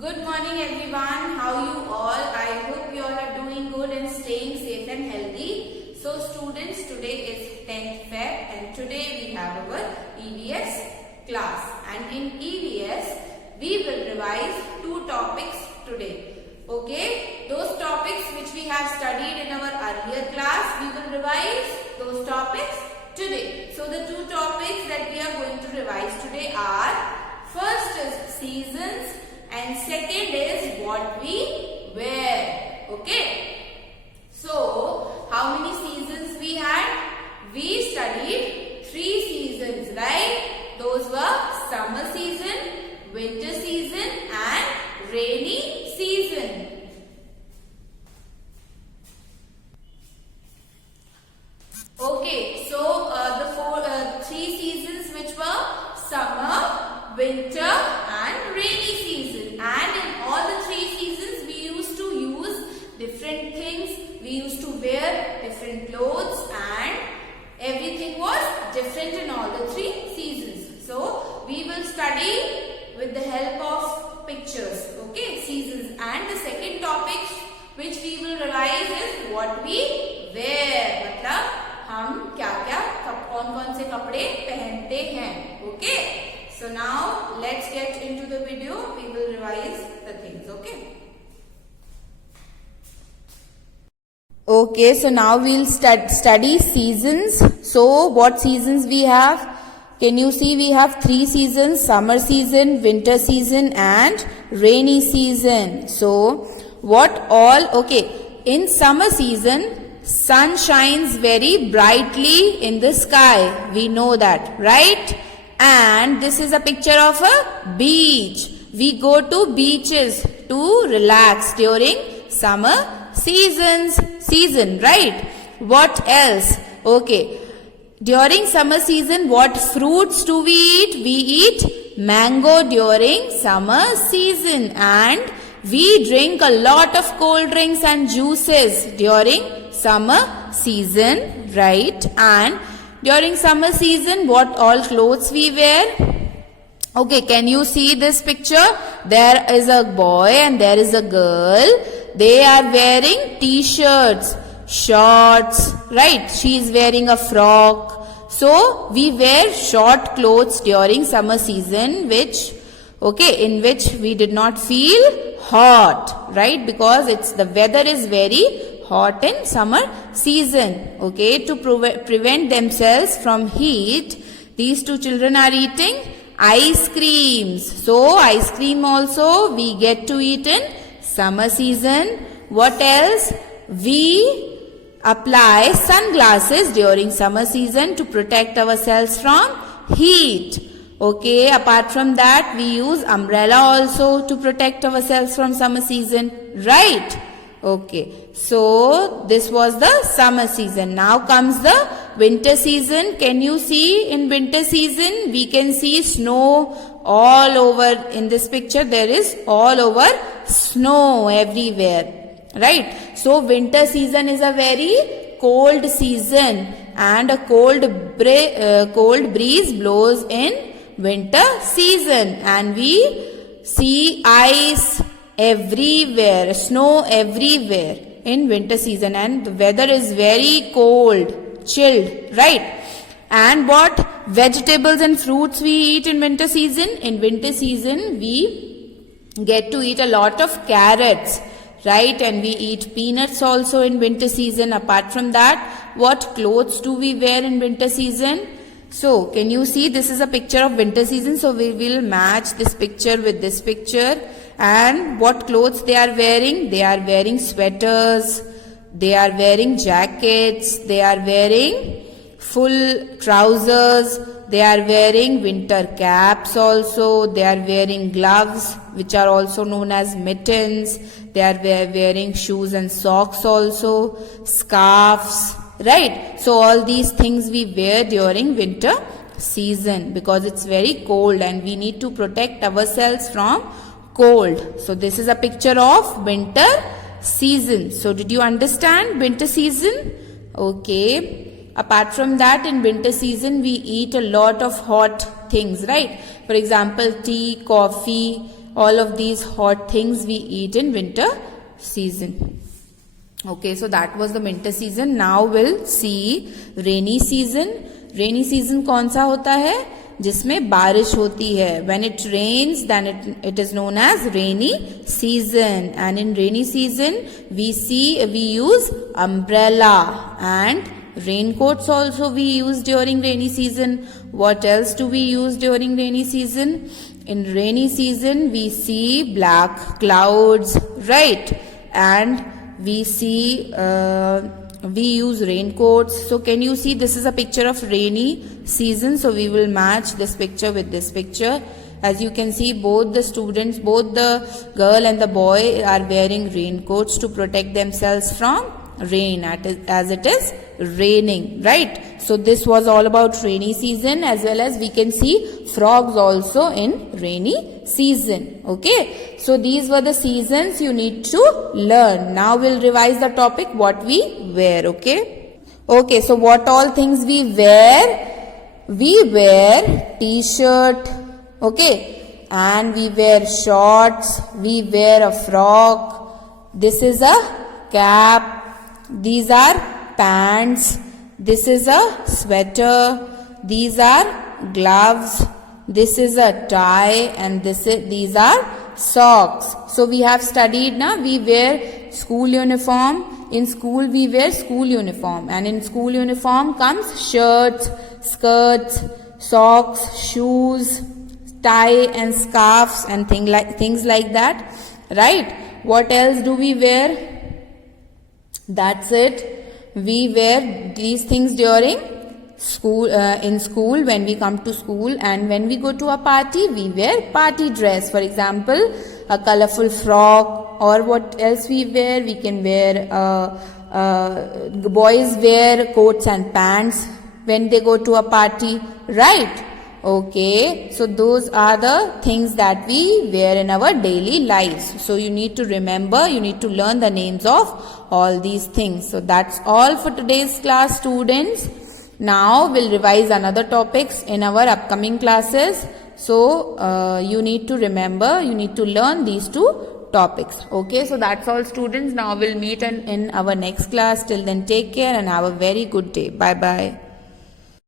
Good morning everyone. How you all? I hope you all are doing good and staying safe and healthy. So students, today is 10th Feb and today we have our EVS class. And in EVS, we will revise two topics today. Okay? Those topics which we have studied in our earlier class, we will revise those topics today. So the two topics that we are going to revise today are, first is seasons and second is what we wear. Okay. So, how many seasons we had? We studied 3 seasons, right? Those were summer season, winter season and rainy season. Okay, so the 3 seasons which were summer, winter and rainy season. And in all the 3 seasons we used to use different things. We used to wear different clothes and everything was different in all the 3 seasons. So we will study with the help of pictures. Okay, seasons. And the second topic which we will revise is what we wear. मतलब हम क्या-क्या कौन-कौन से कपड़े पहनते हैं. Okay. So now let's get into the video. We will revise the things. Okay. Okay. So now we'll study seasons. So what seasons we have? Can you see we have 3 seasons: summer season, winter season and rainy season. So what all? Okay. In summer season, sun shines very brightly in the sky. We know that, right? And this is a picture of a beach. We go to beaches to relax during summer season, right? What else? Okay. During summer season, what fruits do we eat? We eat mango during summer season. And we drink a lot of cold drinks and juices during summer season, right? And during summer season, what all clothes we wear? Okay, can you see this picture? There is a boy and there is a girl. They are wearing t-shirts, shorts, right? She is wearing a frock. So, we wear short clothes during summer season, in which we did not feel hot, right? Because the weather is very hot in summer season. Okay, to prevent themselves from heat, these two children are eating ice creams. So ice cream also we get to eat in summer season. What else? We apply sunglasses during summer season to protect ourselves from heat. Okay, apart from that, we use umbrella also to protect ourselves from summer season, right? Okay, so this was the summer season. Now comes the winter season. Can you see in winter season? We can see snow all over. In this picture, there is all over snow everywhere, right? So winter season is a very cold season and a cold breeze blows in winter season. And we see ice everywhere, snow everywhere in winter season, and the weather is very cold, chilled, right? And what vegetables and fruits we eat in winter season? In winter season, we get to eat a lot of carrots, right? And we eat peanuts also in winter season. Apart from that, what clothes do we wear in winter season? So, can you see this is a picture of winter season? So, we will match this picture with this picture. And what clothes they are wearing? They are wearing sweaters, they are wearing jackets, they are wearing full trousers, they are wearing winter caps also, they are wearing gloves which are also known as mittens, they are wearing shoes and socks also, scarves, right? So all these things we wear during winter season because it's very cold and we need to protect ourselves from cold. So this is a picture of winter season. So did you understand winter season? Okay. Apart from that, in winter season we eat a lot of hot things, right? For example, tea, coffee all of these hot things we eat in winter season. Okay, so that was the winter season. Now we'll see rainy season. Rainy season कौन सा होता है? जिसमें बारिश होती है. When it rains, then it is known as rainy season. And in rainy season, we use umbrella and raincoats also we use during rainy season. What else do we use during rainy season? In rainy season, we see black clouds, right? And we see we use raincoats. So can you see, this is a picture of rainy season, so we will match this picture with this picture. As you can see, both the students, both the girl and the boy are wearing raincoats to protect themselves from rain as it is raining, right? So this was all about rainy season, as well as we can see frogs also in rainy season. Okay, so these were the seasons you need to learn. Now we'll revise the topic what we wear. Okay, so what all things we wear? We wear t-shirt, okay, and we wear shorts, we wear a frock, this is a cap, these are pants, this is a sweater, these are gloves, this is a tie, and these are socks. So we have studied now, we wear school uniform. In school we wear school uniform, and in school uniform comes shirts, skirts, socks, shoes, tie and scarves and things like that, right? What else do we wear? That's it. We wear these things during school, in school, when we come to school, and when we go to a party, we wear party dress. For example, a colorful frock. Or what else we wear? We can wear, boys wear coats and pants when they go to a party, right? Okay, so those are the things that we wear in our daily lives. So you need to remember, you need to learn the names of all these things. So that's all for today's class, students. Now we'll revise another topics in our upcoming classes. So you need to remember, you need to learn these two topics. Okay, so that's all, students. Now we'll meet in our next class. Till then, take care and have a very good day. Bye bye.